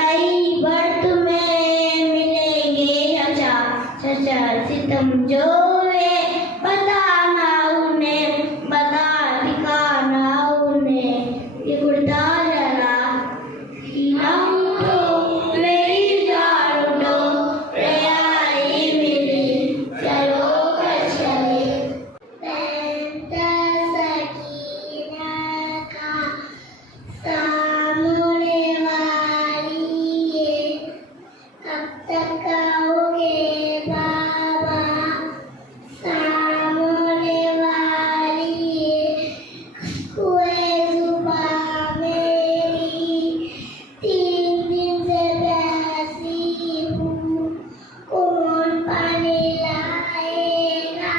कई बार तुम्हें मिलेंगे चचा सितम जो है बताना उन्हें, बता दिखाना उन्हें, ये कुर्ता जरा मेरी जान उठो प्यारी मिली चलो कचरे पैंता सकीना का सामने वाली है, कब तक आओगे बाबा सामने वाली है, हुए जुबां मेरी 3 दिन से प्यासी हूँ, कौन पानी लाएगा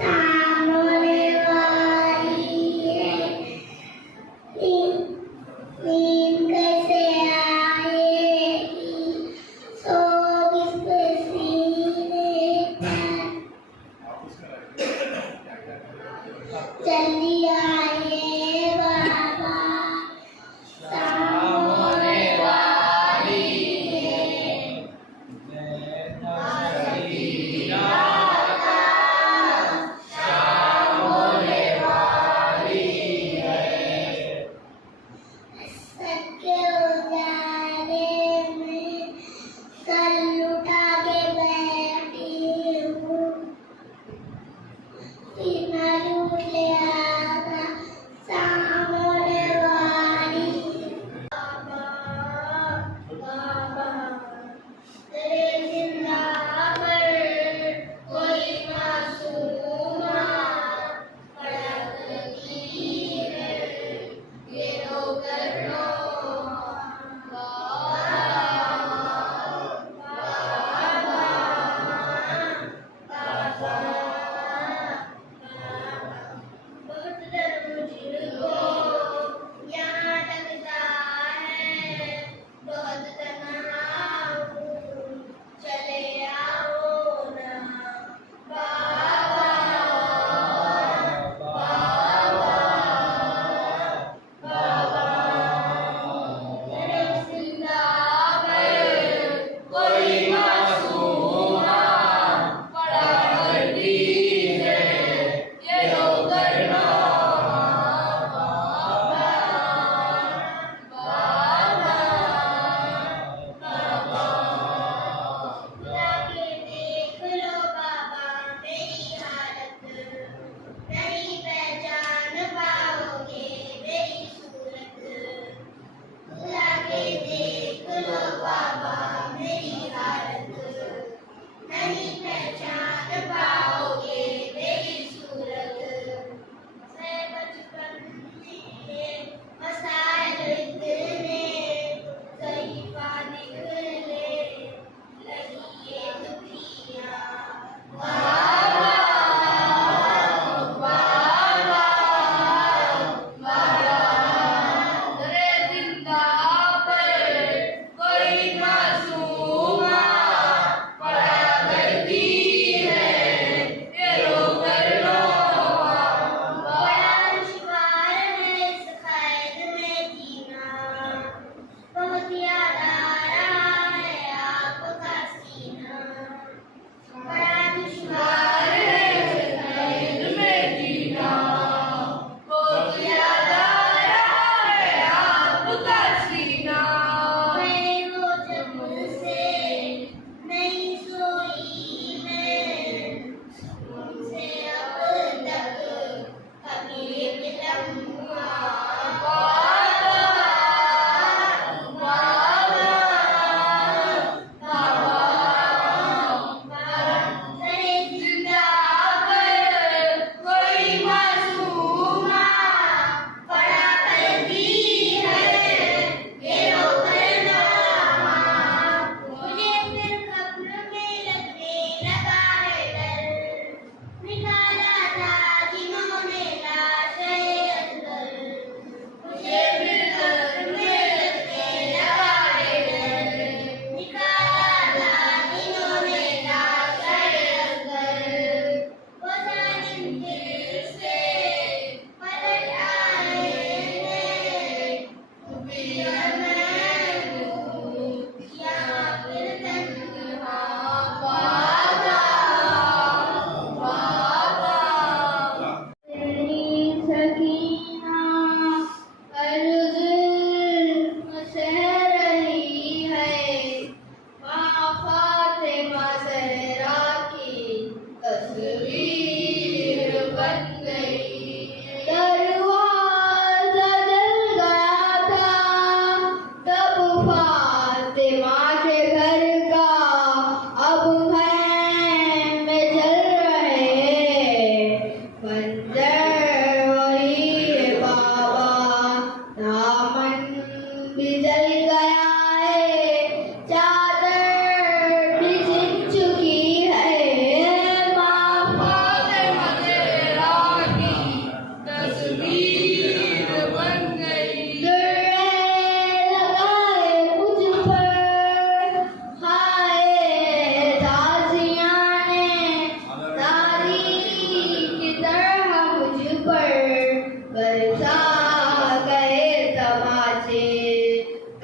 सामने वाली है, नींद कैसे आएगी सो किसके सीने पर, जल्दी आइए बाबा सामने वाली है, सबके उजाले में सर उठा के बैठी हूँ, बिना लूट ले आना सामने वाली, बाबा बाबा तेरे जिंदा पर कोई मासूम बड़ा तकलीफ है ये रो कर रो बहुत डर मुझको यहाँ लगता है, बहुत तन्हा हूँ चले आओ ना बाबा बाबा तेरे जिंदा पर कोई मासूम बड़ा तकलीफ है ये रो कर रो लाके देख लो बाबा मेरी हालत, नहीं पहचान पाओगे मेरी सूरत, लाके देख लो बाबा मेरी हालत, नहीं पहचान पाओगे मेरी सूरत, मैं बचपन में मसाइल इतने सहीफा निकले लगी ये दुखियाँ बाबा बाबा बाबा तेरे जिंदा पर कोई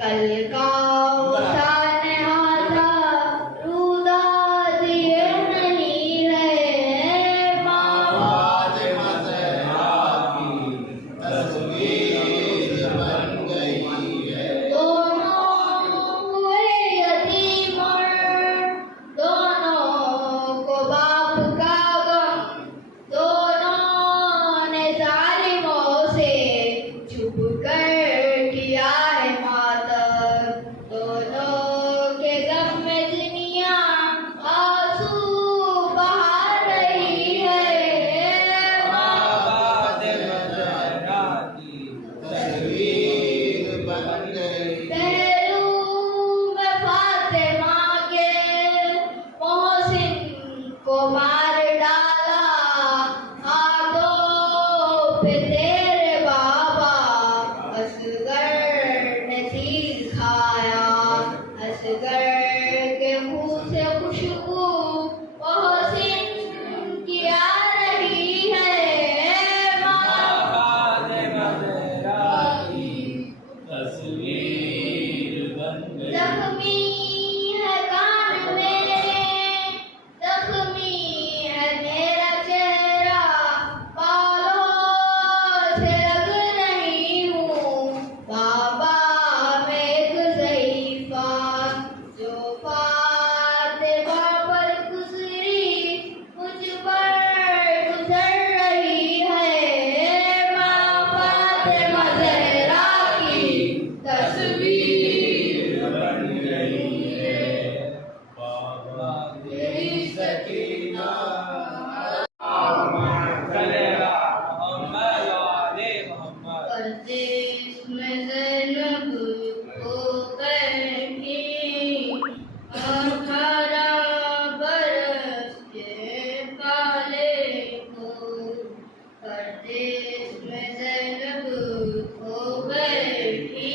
कल का शान आता रूदा दिए नहीं है माँ फातिमा ज़हरा की तस्वीर बन गई है। दोनों हुए यतीम और दोनों को बाप का गम दोनों ने जालिमों से छुप कर किया है मातम दोनों के गम में दुनिया आंसू बहा रही है माँ फातिमा ज़हरा की तस्वीर बन गई। पहलू में फातिमा के मोहसिन को मार डाला हाथों पे तेरे बाबा असगर ने तीर खाया असगर के मुंह से खुशबू मोहसिन की आ रही है माँ फातिमा ज़हरा की तस्वीर बन गई। जख्मी है कान मेरे जख्मी है मेरा चेहरा बालों से रग रही हूँ बाबा मैं एक ज़ईफ़ा जो फातिमा पर गुज़री मुझ पर गुज़र रही है माँ फातिमा ज़हरा की तस्वीर बन गई है। बाबा तेरी सकीना चलेगा मोहम्मद वाले मोहम्मद। परदेश में ज़ैनब को बैठी 18 बरस के पाले को परदेश में ज़ैनब को बैठी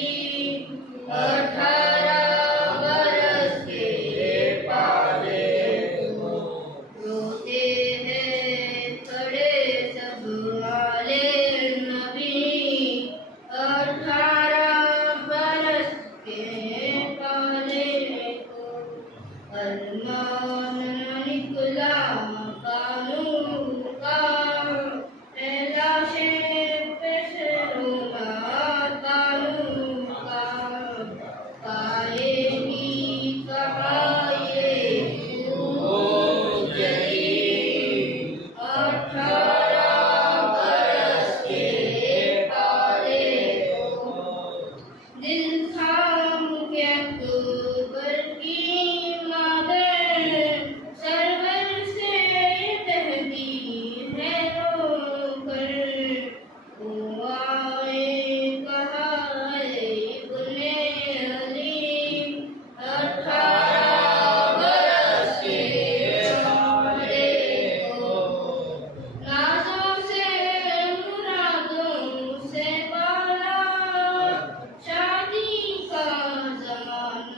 18 बरस के पाले को रोते हैं खड़े सब वाले नबी 18 बरस के पाले को अरमान न निकला कानून का लाशे पे से रोना कानून का पाएगी कहाँ ये जलील 18 बरस के पाले को दिल थाम के अक्टूबर की मादर सरवर से तहदीर है रोकर हुआए कहाँ इब्ने अली 18 बरस के पाले को नाज़ों से मुरादों से बाला शादी का ज़माना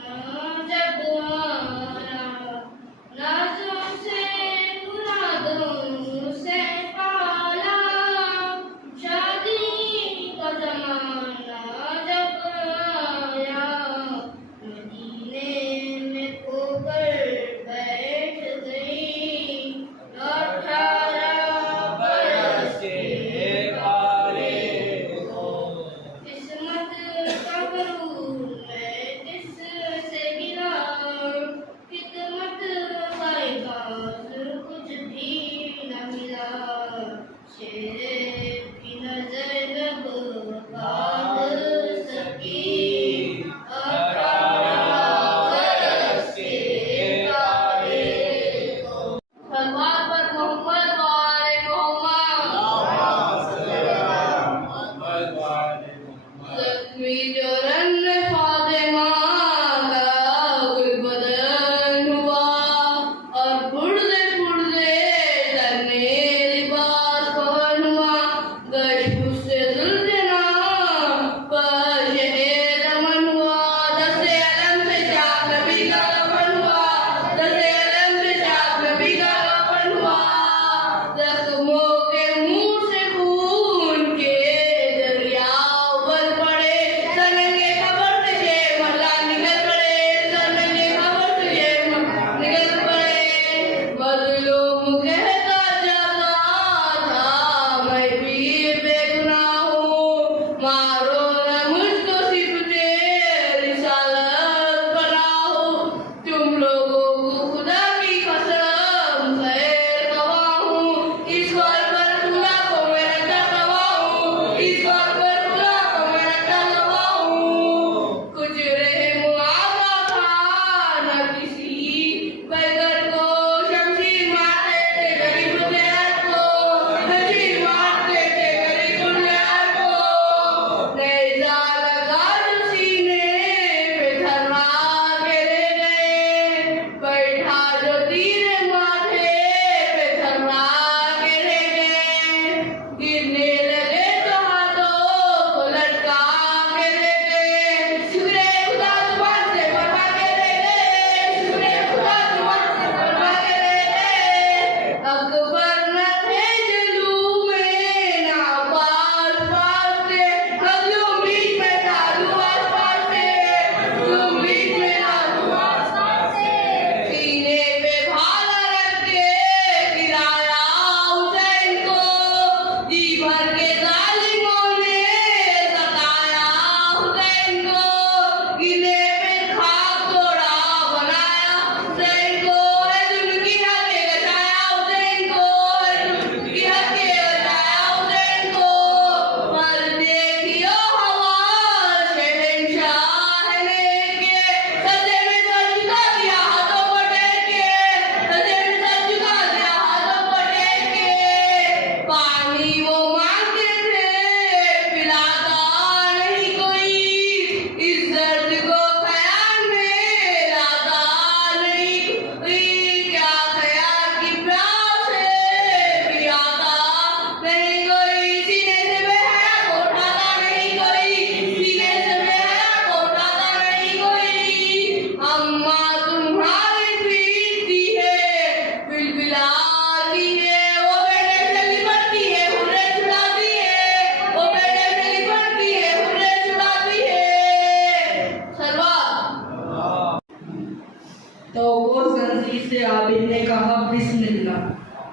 इससे आबिद ने कहा बिस्मिल्लाह।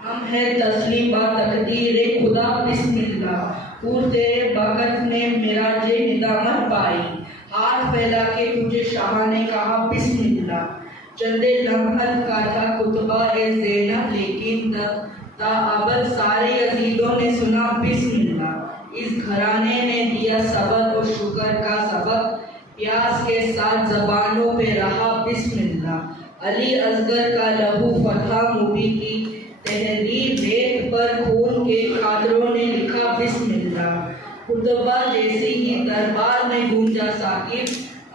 हम है तस्लीम बा तकदीर खुदा बिस्मिल्लाह। पूर तेरे बखत ने मिराजे निदामत पाई। हाथ फैला के तुझे शाह ने कहा बिस्मिल्लाह। चंदे लम्हत का था कुतबा ए ज़ैनब, लेकिन ताअबद सारे अजीजों ने सुना बिस्मिल्लाह। इस घराने ने दिया सबक और शुक्र का सबक, प्यास के साथ जबानों पे रहा बिस्मिल्लाह। अली असगर का लहू फतह मुबी की तहरीर, रेत पर खून के खादरों ने लिखा बिस्मिल्लाह। खुतबा जैसे ही दरबार में गूंजा साकिब,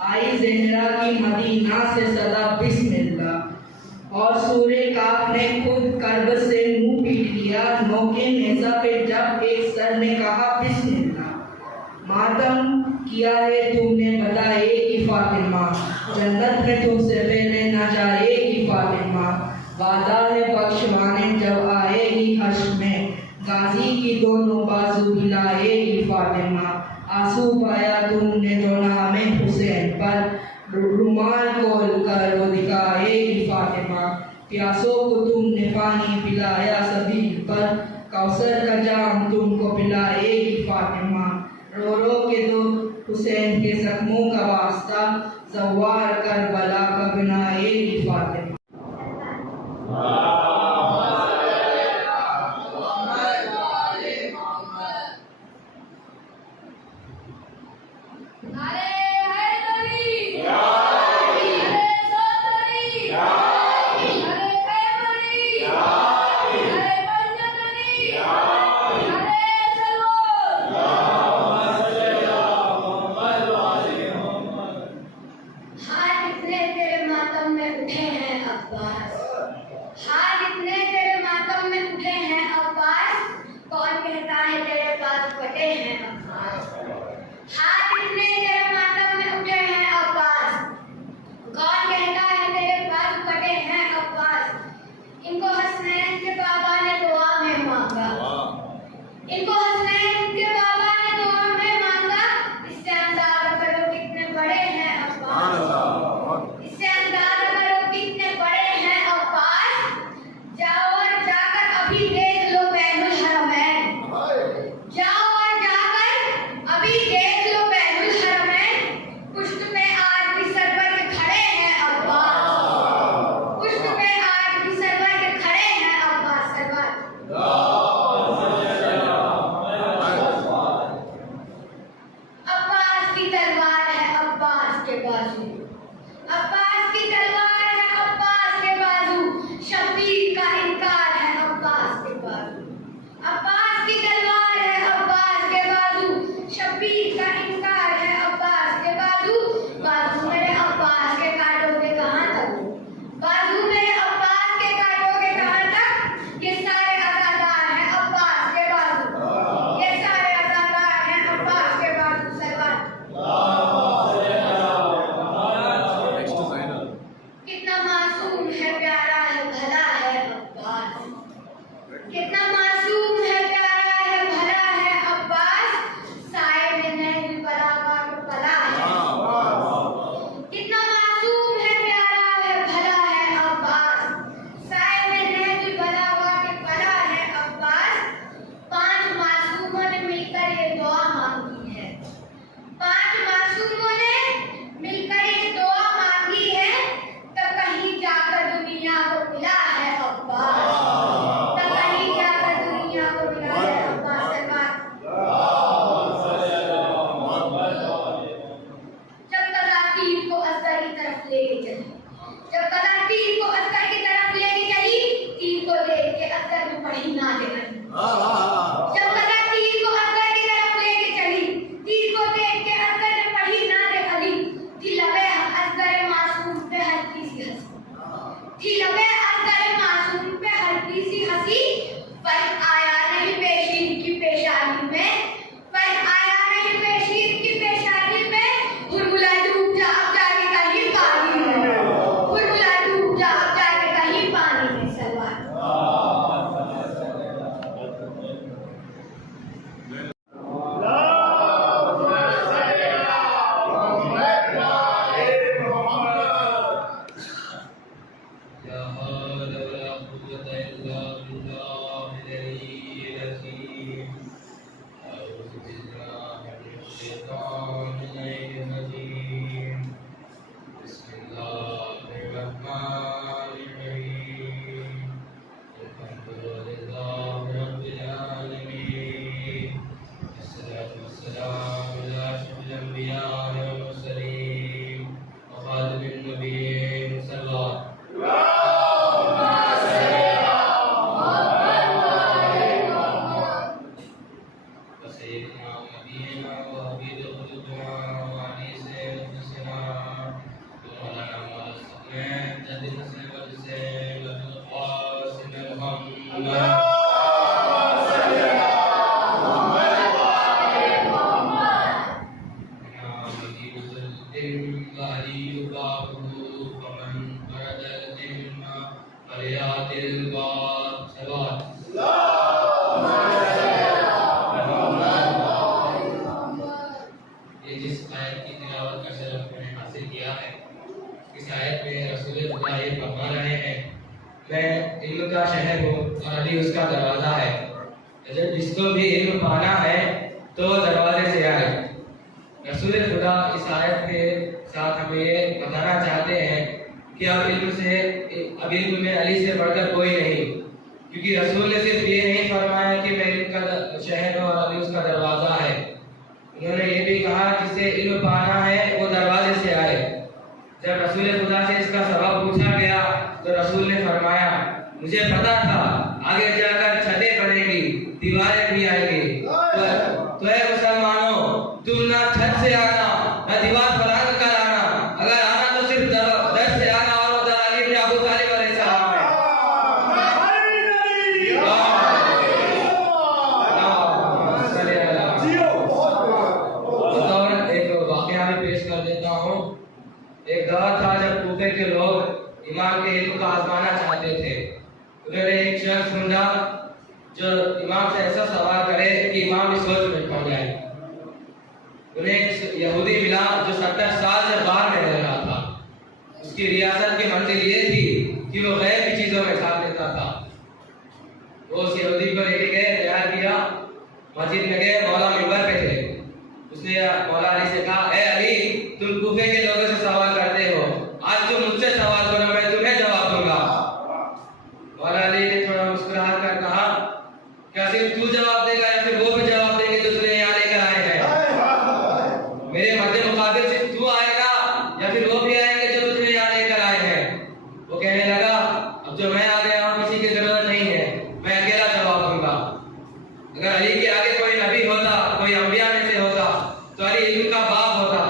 आई ज़हरा की मदीना से सदा बिस्मिल्लाह। और सूरे काफ ने खुद कर्ब से मुंह पीट लिया, मौके नेज़ा पे जब एक सर ने कहा बिस्मिल्लाह। मातम किया है तुमने बताएगी फातिमा, जन्नत में तुमसे पहले न जाएगी फातिमा। वादा है बख्शवाने जब आएगी हश्र में, गाजी की दोनों बाजू हिलाएगी फातिमा। आंसू पाया तुमने तो नामे हुसैन पर, रुमाल खोल कर वो दिखाएगी फातिमा। प्यासों को तुमने पानी पिलाया सभी पर, कौसर का जाम तुमको पिलाएगी फातिमा। रो रो के दो हुसैन के जख्मों का वास्ता, ज़वार करबला का बनाएगी फातिमा। वहदी बाबू फमन बरदल इल्म फलियातिल बासवात। ये जिस आयत की तिलावत का शरफ मैंने हासिल किया है, इस आयत में रसूल खुदा ये फरमा रहे हैं, मैं इल्म का शहर हूँ और अली उसका दरवाज़ा है। जब जिसको भी इल्म पाना है तो दरवाजे से आए। रसूल खुदा इस आयत के साथ हमें ये बताना चाहते हैं कि अब इल्म में अली से बढ़कर कोई नहीं, क्योंकि रसूल ने सिर्फ ये नहीं फरमाया कि मैं इल्म का शहर हूँ और अली उसका दरवाज़ा है, उन्होंने ये भी कहा जिसे इल्म पाना है वो दरवाजे से आए। जब रसूल खुदा से इसका सबब पूछा गया तो रसूल ने फरमाया, मुझे पता था आगे जाकर छतें पड़ेंगी, दीवारें भी आएंगी, तो है मुसलमानों, तुम ना छत से आना ना दीवार फलांग कर आना, अगर आना तो सिर्फ दर से आना, और वो दर अली इब्न अबू तालिब अलैहिस्सलाम है। और एक वाकया भी पेश कर देता हूँ। एक दौर था जब कूफे के लोग इमाम के इल्म को आजमाना चाहते थे। उन्होंने एक शख्स ढूंढा जो इमाम से ऐसा सवाल करे कि इमाम इस सोच में पड़ जाए। उन्हें एक यहूदी मिला जो 70 साल से बाहर में रह रहा था। उसकी रियासत की मंजिल ये थी कि वो गैर की चीजों में झांक लेता था। वो उस यहूदी को लेके गए, तैयार किया, मस्जिद में गए, मौला मिंबर पे थे। उसने मौला अली से कहा, ए अली, तुम कूफे के लोगों से सवाल करते हो, आज तुम मुझसे सवाल करो, मैं तुम्हें जवाब दूंगा। मौला अली ने थोड़ा मुस्कुराकर कर कहा, क्या सिर्फ तू जवाब देगा या फिर वो भी जवाब देंगे जो तुझे यहाँ लेकर आए हैं? मेरे मध्य मुकाबिल सिर्फ तू आएगा या फिर वो भी आएंगे जो तुझे यहाँ लेकर आए हैं? वो कहने लगा, अब जो मैं आ गया हूँ किसी की जरूरत नहीं है, मैं अकेला जवाब दूंगा। अगर अली के आगे कोई नबी होता, कोई अंबिया में से होता, तो अली इल्म का बाप होता।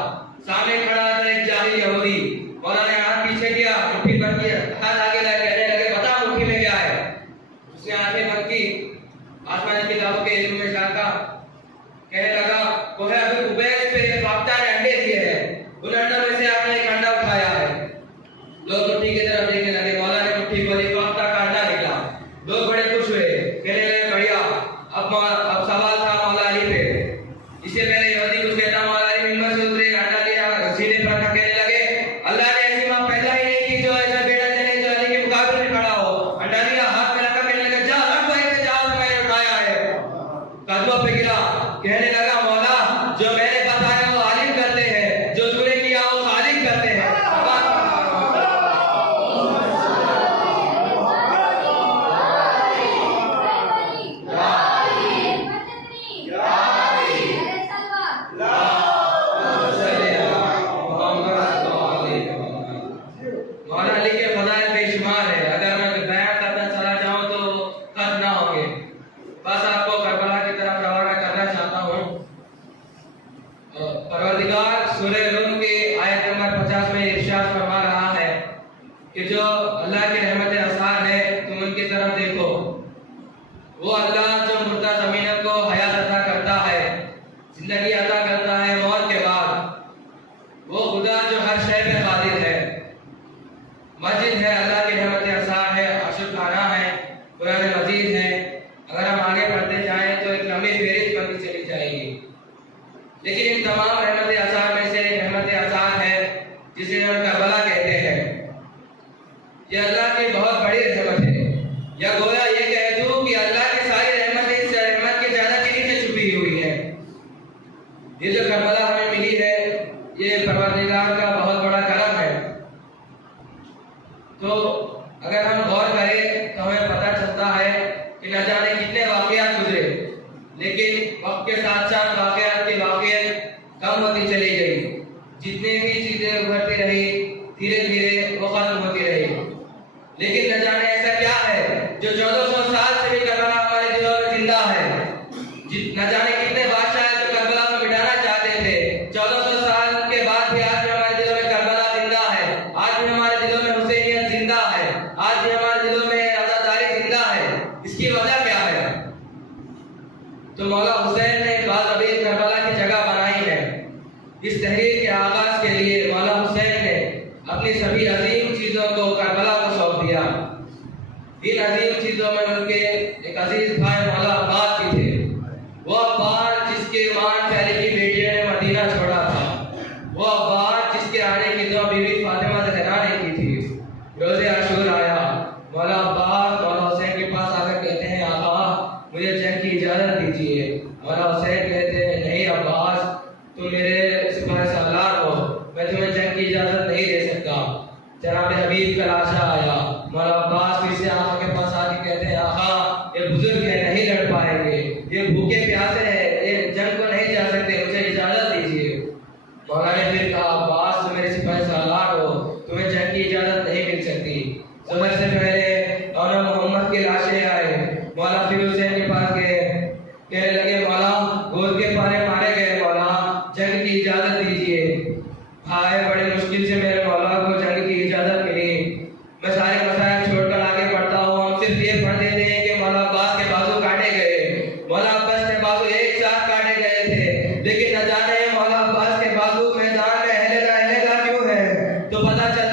सामने खड़ा था एक जाहिल यहूदी। मौला ने हाथ पीछे किया, मुट्ठी बंद किया, हाथ आगे लगे, कहने लगे, बता मुट्ठी में क्या है? उसने आंखें बंद की, आसमान की किताबों के इल्म में झांका, कहने लगा, वो है अबू कुबैस पे फाख्ता ने अंडे दिए हैं, उन अंडों में से आपने एक अंडा उठाया है। लोग मुट्ठी की तरफ देखने लगे। मौला ने मुट्ठी खोली, फाख्ता का अंडा निकला। लोग बड़े खुश हुए, कहने लगे, बढ़िया, अब सवाल था मौला अली पे। इससे पहले यहूदी कुछ कहता, मौला अली मिंबर से उतरे, अंडा लिया, सीने पर रखा, कहने लगे, अल्लाह ने ऐसी मां पैदा ही नहीं की जो ऐसा बेड़ा चले जो अली के मुकाबले में खड़ा हो। अंडा लिया, हाथ में रखा, कहने लगा, जा रख भाई पे जाओ, मैंने उठाया है। कदमों पे गिरा, कहने लगा, मौला, जो मैंने बताया वो आलिम करते हैं, जो तूने किया वो खालिक करते हैं। मौला अली के फज़ाइल बेशुमार है, अगर मैं बयान करना चला जाऊं तो खत्म ना होंगे। बस आपको करबला की तरफ रवाना करना चाहता हूं। परवरदिगार सूरह रूम के आयत नंबर 50 में इरशाद फरमा रहा है कि जो अल्लाह की रहमत आसार है तुम उनकी तरफ देखो। वो अल्लाह जो मुर्दा ज़मीनों को हयात अता करता है, जिंदगी अता करता है मौत के बाद। वो खुदा जो हर शय पे कादिर है। मस्जिद है, अल्लाह की रहमत आसार है, अर्शुल खाना है, कुरान मजीद है। अगर हम आगे बढ़ते जाएं तो एक लंबी फेरिस्त बनती चली जाएगी, लेकिन इन तमाम रहमत आसार में से रहमत आसार है जिसे हम करबला कहते हैं। ये अल्लाह की बहुत बड़ी रहमत है, या गोया ये कह दूं कि अल्लाह की सारी रहमतें इस रहमत के ज्यादा के नीचे छुपी हुई है। ये जो करबला हमें मिली है, ये परवरदिगार का बहुत बड़ा करम है। तो अगर हम गौर करें तो हमें पता चलता है कि न जाने कितने वाकयात गुजरे, लेकिन वक्त के साथ साथ वाकयात की वाकयात कम होती चली गई। जितनी भी चीजें उभरती रही, धीरे धीरे वो खत्म होती रही। लेकिन न जाने ऐसा क्या है जो 1400 साल से भी करबला हमारे दिलों में जिंदा है। न जाने कितने बादशाह जो करबला को मिटाना चाहते थे, 1400 साल के बाद भी आज भी हमारे दिलों में करबला जिंदा है। आज भी हमारे दिलों में हुसैनियत जिंदा है। आज भी हमारे दिलों में आजादारी जिंदा है। इसकी वजह क्या है? तो मौला हुसैन ने बाज़ अबीद करबला की जगह बनाई है। इस तहरीर के आगाज के लिए मौला अपनी सभी अजीम चीजों को करबला को सौंप दिया। इन अजीम चीजों में उनके एक अजीज भाई मौला अब्बास भी थे। वो अब्बास जिसके ईमान प्यारे की बेटियों ने मदीना छोड़ा था, वो अब्बास जिसके आने की दुआ बीवी फातिमा ज़हरा ने की थी। रोज़े आशूर आया, मौला अब्बास मौला हुसैन के पास आकर कहते हैं, आका मुझे जंग की इजाजत दीजिए। मौला हुसैन कहते हैं, नहीं अब्बास, तुम मेरे सिपाही सालार हो, मैं तुम्हें जंग की इजाजत नहीं दे सकता। जनाब हबीब का लाशा आया, मौला अब्बास फिर से आका के पास आके कहते हैं, आका ये बुजुर्ग है, नहीं लड़ पाएंगे, ये भूखे प्यासे हैं, ये जंग को नहीं जा सकते, मुझे इजाजत दीजिए। मौला ने फिर कहा, अब्बास तुम मेरे सिपाही सालार हो, तुम्हें जंग की इजाजत नहीं मिल सकती। समय से पहले मौला मोहम्मद के लाशें आए, मौला फिर हुसैन के पास गए, कहने लगे, मौला गोद के पारे मारे गए, मौला जंग की इजाजत दीजिए। भाई बड़े मुश्किल से मेरे मौला को जंग की इजाजत मिली। मैं सारे मसाइल छोड़कर आगे बढ़ता हूँ, हम सिर्फ ये पढ़ देते हैं कि मौला अब्बास के बाजू काटे गए। मौला अब्बास के बाजू एक साथ काटे गए थे, लेकिन न जाने मौला अब्बास के बाजू मैदान में अहलेगा क्यों है। तो पता चलता